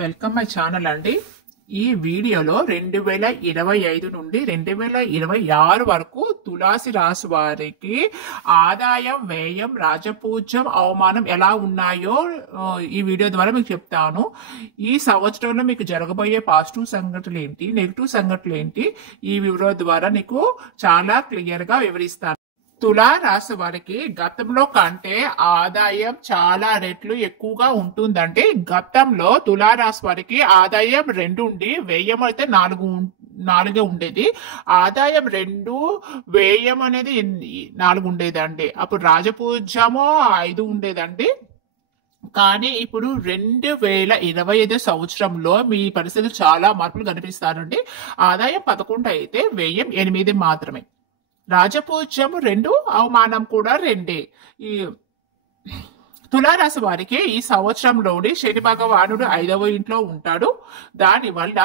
Welcome my channel అండి. ఈ వీడియోలో 2025 నుండి 2026 వరకు తులాసి రాశి వారికి ఆదాయం, వ్యయం, రాజపూజ్యం, అవమానం ఎలా ఉన్నాయో ఈ వీడియో ద్వారా మీకు చెప్తాను. ఈ సంవత్సరంలో మీకు జరగబోయే పాజిటివ్ సంఘటనలు ఏంటి, నెగిటివ్ సంఘటనలు ఏంటి, ఈ వీడియో ద్వారా నీకు చాలా క్లియర్ గా వివరిస్తాను. తులా రాశి వారికి గతంలో కంటే ఆదాయం చాలా రెట్లు ఎక్కువగా ఉంటుందండి. గతంలో తులా రాశి వారికి ఆదాయం 2 ఉండి వ్యయం అయితే 4 ఉండేది. ఆదాయం 2, వ్యయం అనేది 4 ఉండేదండి. అప్పుడు రాజపూజ్యము 5 ఉండేదండి. కానీ ఇప్పుడు 2025 సంవత్సరంలో మీ పరిస్థితులు చాలా మార్పులు కనిపిస్తారండి. ఆదాయం 11 అయితే వ్యయం 8 మాత్రమే. రాజపూజ్యం 2, అవమానం కూడా 2. ఈ తులారాశి వారికి ఈ సంవత్సరంలోని శని భగవానుడు 5వ ఇంట్లో ఉంటాడు. దానివల్ల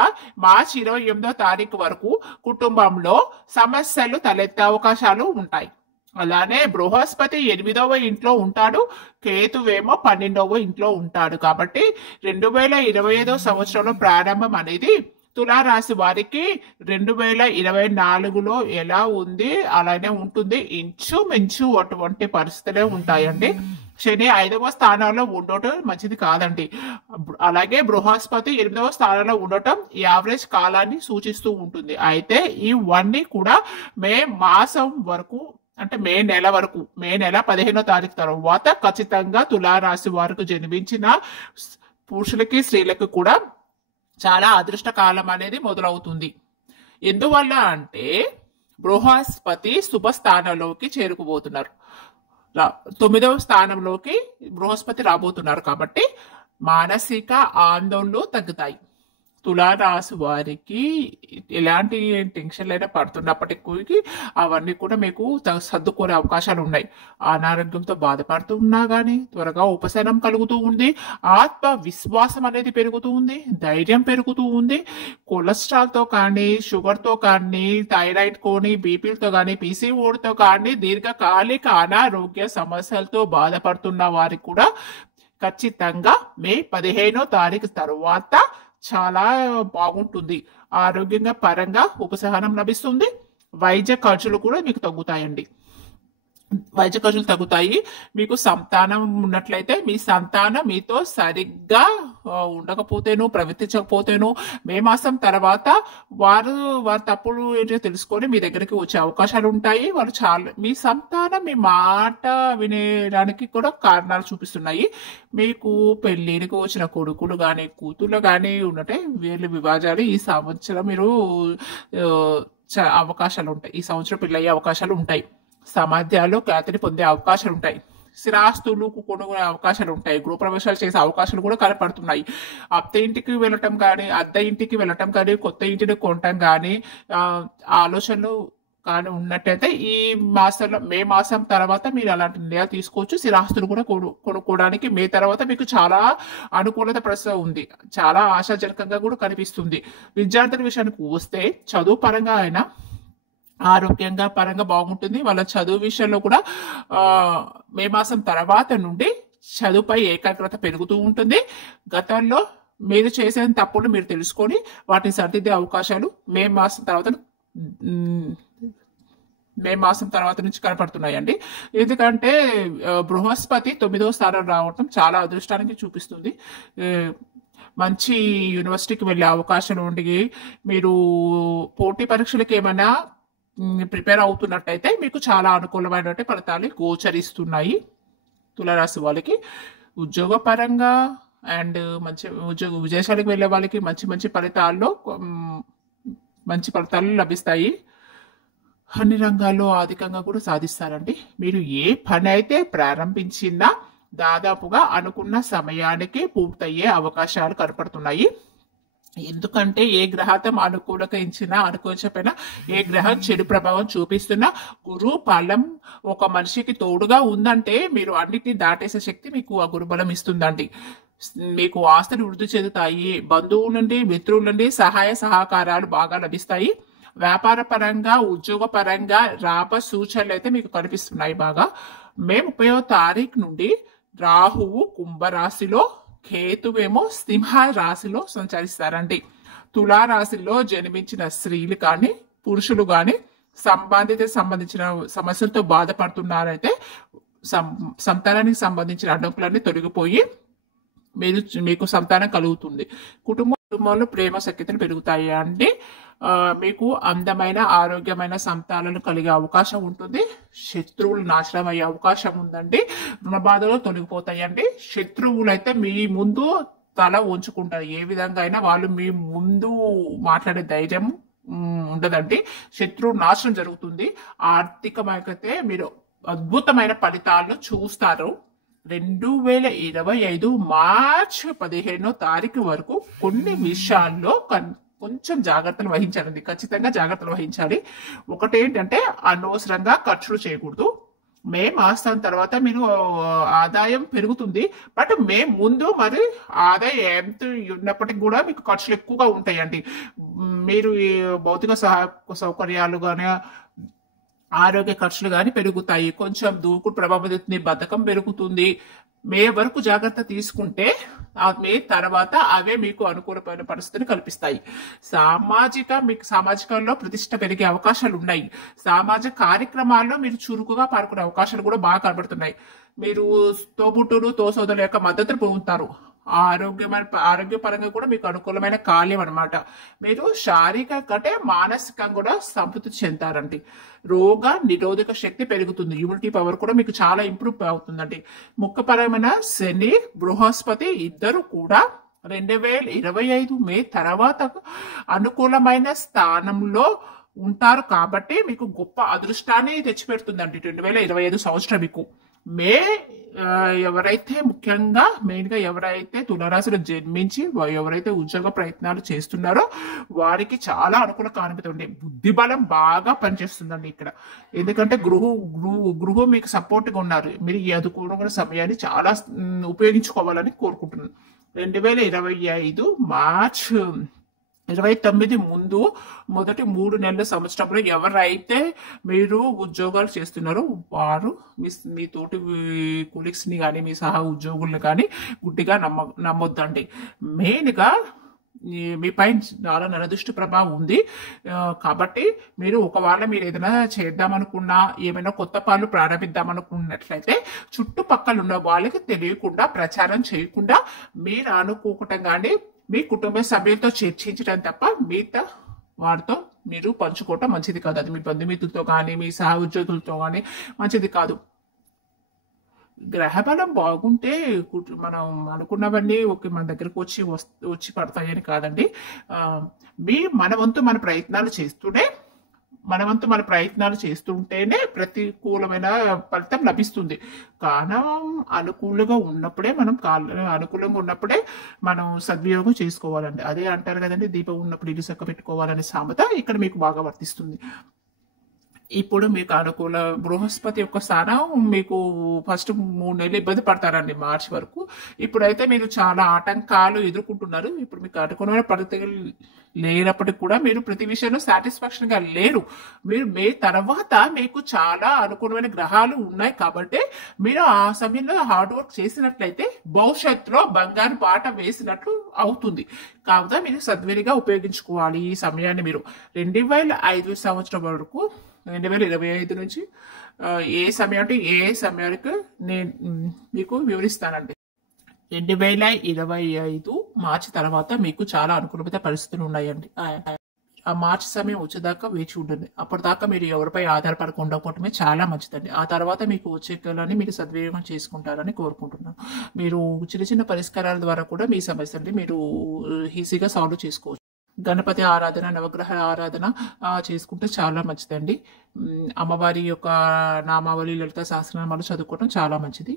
మార్చి 28వ తారీఖు వరకు కుటుంబంలో సమస్యలు తలెత్తే అవకాశాలు ఉంటాయి. అలానే బృహస్పతి 8వ ఇంట్లో ఉంటాడు, కేతువేమో 12వ ఇంట్లో ఉంటాడు. కాబట్టి 2025 సంవత్సరంలో ప్రారంభం అనేది తులారాశి వారికి 2024లో ఎలా ఉంది అలానే ఉంటుంది. ఇంచుమించు అటువంటి పరిస్థితులే ఉంటాయండి. శని 5వ స్థానంలో ఉండటం మంచిది కాదండి. అలాగే బృహస్పతి 8వ స్థానంలో ఉండటం యావరేజ్ కాలాన్ని సూచిస్తూ ఉంటుంది. అయితే ఇవన్నీ కూడా మే మాసం వరకు, అంటే మే నెల వరకు, మే నెల 15వ తారీఖు తర్వాత ఖచ్చితంగా తులారాశి వారికి జన్మించిన పురుషులకి స్త్రీలకు కూడా చాలా అదృష్ట కాలం అనేది మొదలవుతుంది. ఎందువల్ల అంటే బృహస్పతి శుభ స్థానంలోకి చేరుకుపోతున్నారు. 9వ స్థానంలోకి బృహస్పతి రాబోతున్నారు. కాబట్టి మానసిక ఆందోళనలు తగ్గుతాయి. తులారాశి వారికి ఎలాంటి టెన్షన్లు అయినా పడుతున్నప్పటికీ అవన్నీ కూడా మీకు సర్దుకునే అవకాశాలు ఉన్నాయి. అనారోగ్యంతో బాధపడుతున్నా కానీ త్వరగా ఉపశమనం కలుగుతూ ఉంది. ఆత్మవిశ్వాసం అనేది పెరుగుతూ ఉంది, ధైర్యం పెరుగుతూ ఉంది. కొలెస్ట్రాల్తో కానీ, షుగర్తో కానీ, థైరాయిడ్ కొని, బీపీలతో కానీ, పీసీఓడితో కానీ, దీర్ఘకాలిక అనారోగ్య సమస్యలతో బాధపడుతున్న వారికి కూడా ఖచ్చితంగా మే 15వ తారీఖు తర్వాత చాలా బాగుంటుంది. ఆరోగ్యంగా పరంగా ఉపశమనం లభిస్తుంది. వైద్య ఖర్చులు కూడా మీకు తగ్గుతాయండి. వైద్య ఖర్చులు తగ్గుతాయి. మీకు సంతానం ఉన్నట్లయితే మీ సంతానం మీతో సరిగ్గా ఉండకపోతేను, ప్రవర్తించకపోతేను మే మాసం తర్వాత వారి తప్పులు ఏంటో తెలుసుకొని మీ దగ్గరికి వచ్చే అవకాశాలు ఉంటాయి. వాళ్ళు మీ సంతానం మీ మాట వినేదానికి కూడా కారణాలు చూపిస్తున్నాయి. మీకు పెళ్లికి వచ్చిన కొడుకులు కానీ, కూతుళ్ళు కానీ ఉన్నట్టే వీళ్ళు వివాహాలు ఈ సంవత్సరం మీరు అవకాశాలు ఉంటాయి. ఈ సంవత్సరం పెళ్ళయ్యే అవకాశాలు ఉంటాయి. సమాధ్యాల్లో ఖ్యాతిని పొందే అవకాశాలు ఉంటాయి. స్థిరాస్తులు కొనుగొనే అవకాశాలు ఉంటాయి. గృహప్రవేశాలు చేసే అవకాశాలు కూడా కనపడుతున్నాయి. అత్త ఇంటికి వెళ్ళటం కానీ, అద్దె ఇంటికి వెళ్ళటం కానీ, కొత్త ఇంటిని కొనటం కానీ ఆలోచనలు కానీ ఉన్నట్టయితే ఈ మాసంలో, మే మాసం తర్వాత మీరు అలాంటి నిర్ణయాలు తీసుకోవచ్చు. స్థిరాస్తులు కూడా కొనుక్కోవడానికి మే తర్వాత మీకు చాలా అనుకూలత పరిస్థితి ఉంది. చాలా ఆశాజనకంగా కూడా కనిపిస్తుంది. విద్యార్థుల విషయానికి వస్తే చదువు పరంగా అయినా, ఆరోగ్యంగా పరంగా బాగుంటుంది. వాళ్ళ చదువు విషయంలో కూడా మే మాసం తర్వాత నుండి చదువుపై ఏకాగ్రత పెరుగుతూ ఉంటుంది. గతంలో మీరు చేసే తప్పులు మీరు తెలుసుకొని వాటిని సరిదిద్దే అవకాశాలు మే మాసం తర్వాత నుంచి కనపడుతున్నాయండి. ఎందుకంటే బృహస్పతి 9వ స్థానం రావటం చాలా అదృష్టానికి చూపిస్తుంది. మంచి యూనివర్సిటీకి వెళ్ళే అవకాశాలు ఉండి, మీరు పోటీ పరీక్షలకు ఏమైనా ప్రిపేర్ అవుతున్నట్టయితే మీకు చాలా అనుకూలమైన ఫలితాలు గోచరిస్తున్నాయి. తులారాశి వాళ్ళకి ఉద్యోగ పరంగా అండ్ మంచి విదేశాలకు వెళ్ళే వాళ్ళకి మంచి ఫలితాలు లభిస్తాయి. అన్ని రంగాల్లో అధికంగా కూడా సాధిస్తారండి. మీరు ఏ పని అయితే ప్రారంభించినా దాదాపుగా అనుకున్న సమయానికి పూర్తయ్యే అవకాశాలు కనపడుతున్నాయి. ఎందుకంటే ఏ గ్రహం అనుకూలించకపోయినా, ఏ గ్రహం చెడు ప్రభావం చూపిస్తున్నా గురు బలం ఒక మనిషికి తోడుగా ఉందంటే మీరు అన్నిటిని దాటేసే శక్తి మీకు ఆ గురుబలం ఇస్తుందండి. మీకు ఆస్తులు వృద్ధి చెందుతాయి. బంధువుల నుండి, మిత్రుల నుండి సహాయ సహకారాలు బాగా లభిస్తాయి. వ్యాపార పరంగా, ఉద్యోగ పరంగా లాభ సూచనలు అయితే మీకు కనిపిస్తున్నాయి బాగా. మే 30వ తారీఖు నుండి రాహువు కుంభరాశిలో కేతువేమో సింహ రాశిలో సంచరిస్తారండి. తులా రాశిలో జన్మించిన స్త్రీలు కానీ పురుషులు కానీ సంబంధించిన సమస్యలతో బాధపడుతున్నారైతే సంతానానికి సంబంధించిన అడ్డంకులన్నీ తొలగిపోయి మీకు సంతానం కలుగుతుంది. కుటుంబంలో ప్రేమ సఖ్యతలు పెరుగుతాయి అండి. మీకు అందమైన ఆరోగ్యమైన సంతానాలు కలిగే అవకాశం ఉంటుంది. శత్రువులు నాశనం అయ్యే అవకాశం ఉందండి. రుణ బాధలు తొలగిపోతాయండి. శత్రువులు అయితే మీ ముందు తల ఉంచుకుంటారు. ఏ విధంగా అయినా వాళ్ళు మీ ముందు మాట్లాడే ధైర్యం ఉండదండి. శత్రువు నాశనం జరుగుతుంది. ఆర్థికమైతే మీరు అద్భుతమైన ఫలితాలను చూస్తారు. 2025 మార్చి 15 వరకు కొన్ని విషయాల్లో కొంచెం జాగ్రత్తలు వహించాలండి. ఖచ్చితంగా జాగ్రత్తలు వహించాలి. ఒకటేంటంటే అనవసరంగా ఖర్చులు చేయకూడదు. మే మాసం తర్వాత మీరు ఆదాయం పెరుగుతుంది. బట్ మే ముందు మరి ఆదాయం ఎంత ఉన్నప్పటికీ కూడా మీకు ఖర్చులు ఎక్కువగా ఉంటాయండి. మీరు ఈ భౌతిక సౌకర్యాలు కానీ ఆరోగ్య ఖర్చులు కానీ పెరుగుతాయి. కొంచెం దూకుడు ప్రభావితం, బద్ధకం పెరుగుతుంది. మే వరకు జాగ్రత్త తీసుకుంటే మే తర్వాత అవే మీకు అనుకూలమైన పరిస్థితిని కల్పిస్తాయి. మీకు సామాజికంలో ప్రతిష్ట పెరిగే అవకాశాలు ఉన్నాయి. సామాజిక కార్యక్రమాల్లో మీరు చురుకుగా పాల్గొనే అవకాశాలు కూడా బాగా కనబడుతున్నాయి. మీరు తోబుట్టులు తోసోదరుల యొక్క మద్దతును పొందుతారు. ఆరోగ్యపరంగా కూడా మీకు అనుకూలమైన కాలం అనమాట. మీరు శారీరక కంటే మానసికంగా కూడా సంతృప్తి చెందారండి. రోగ నిరోధక శక్తి పెరుగుతుంది. ఇమ్యూనిటీ పవర్ కూడా మీకు చాలా ఇంప్రూవ్ అవుతుందండి. ముఖ్యపరమైన శని బృహస్పతి ఇద్దరు కూడా 2025 మే తర్వాత అనుకూలమైన స్థానంలో ఉంటారు కాబట్టి మీకు గొప్ప అదృష్టాన్ని తెచ్చిపెడుతుందండి 2025 సంవత్సరం. మీకు మే ఎవరైతే ముఖ్యంగా మెయిన్గా ఎవరైతే తులారాశిలో జన్మించి ఎవరైతే ఉద్యోగ ప్రయత్నాలు చేస్తున్నారో వారికి చాలా అనుకూల కానుకతుంది. బుద్ధి బలం బాగా పనిచేస్తుందండి ఇక్కడ. ఎందుకంటే గృహం మీకు సపోర్ట్గా ఉన్నారు. మీరు ఈ అనుకూలమైన సమయాన్ని చాలా ఉపయోగించుకోవాలని కోరుకుంటున్నాను. 2025 మార్చ్ 29 ముందు మొదటి 3 నెలల సంవత్సరంలో ఎవరైతే మీరు ఉద్యోగాలు చేస్తున్నారో వారు మీ తోటి కొలీగ్స్ ని కానీ మీ సహా ఉద్యోగుల్ని కానీ గుడ్డిగా నమ్మొద్దండి. మెయిన్గా మీపై చాలా నరదృష్టి ప్రభావం ఉంది కాబట్టి ఒకవేళ మీరు ఏదైనా చేద్దామనుకున్నా ఏమైనా కొత్త పనులు ప్రారంభిద్దామనుకున్నట్లయితే చుట్టుపక్కల ఉన్న వాళ్ళకి తెలియకుండా ప్రచారం చేయకుండా మీరు అనుకోకుండా మీ కుటుంబ సభ్యులతో చర్చించడం తప్ప మిగతా వారితో మీరు పంచుకోవటం మంచిది కాదు. అది మీ బంధుమిత్రులతో కానీ మీ సహ ఉద్యోగులతో కానీ మంచిది కాదు. గ్రహబలం బాగుంటే మనం అనుకున్నవన్నీ మన దగ్గరకు వచ్చి పడతాయని కాదండి. మన వంతు మన ప్రయత్నాలు చేస్తుంటేనే ప్రతికూలమైన ఫలితం లభిస్తుంది. అనుకూలంగా ఉన్నప్పుడే మనం సద్వినియోగం చేసుకోవాలండి. అదే అంటారు కదండి, దీపం ఉన్నప్పుడు ఇల్లు చక్క పెట్టుకోవాలనే సామెత ఇక్కడ మీకు బాగా వర్తిస్తుంది. ఇప్పుడు మీకు అనుకూల బృహస్పతి యొక్క స్థానం మీకు ఫస్ట్ 3 నెలలు ఇబ్బంది పడతారండి మార్చి వరకు. ఇప్పుడైతే మీరు చాలా ఆటంకాలు ఎదుర్కొంటున్నారు. ఇప్పుడు మీకు అనుకూలమైన పరిస్థితులు లేనప్పటికీ కూడా మీరు ప్రతి విషయంలో సాటిస్ఫాక్షన్ గా లేరు. మీరు మే తర్వాత మీకు చాలా అనుకూలమైన గ్రహాలు ఉన్నాయి కాబట్టి మీరు ఆ సమయంలో హార్డ్ వర్క్ చేసినట్లయితే భవిష్యత్తులో బంగారు బాట వేసినట్లు అవుతుంది. కావున మీరు సద్వినిగా ఉపయోగించుకోవాలి ఈ సమయాన్ని. మీరు 2005 సంవత్సరం వరకు 2025 నుంచి ఏ సమయానికి నేను మీకు వివరిస్తానండి. 2025 మార్చి తర్వాత మీకు చాలా అనుకూలమైన పరిస్థితులు ఉన్నాయండి. ఆ మార్చి సమయం వచ్చేదాకా వేచి ఉండండి. అప్పటిదాకా మీరు ఎవరిపై ఆధారపడకుండా ఉండటమే చాలా మంచిదండి. ఆ తర్వాత మీకు వచ్చే కాలాన్ని మీరు సద్వినియోగం చేసుకుంటారని కోరుకుంటున్నాను. మీరు చిన్న చిన్న పరిష్కారాల ద్వారా కూడా మీ సమస్యల్ని మీరు ఈజీగా సాల్వ్ చేసుకోవచ్చు. గణపతి ఆరాధన, నవగ్రహ ఆరాధన చేసుకుంటే చాలా మంచిదండి. అమ్మవారి యొక్క నామావళి, లలిత సహస్రనామాలు చదువుకోవడం చాలా మంచిది.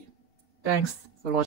Thanks for watching.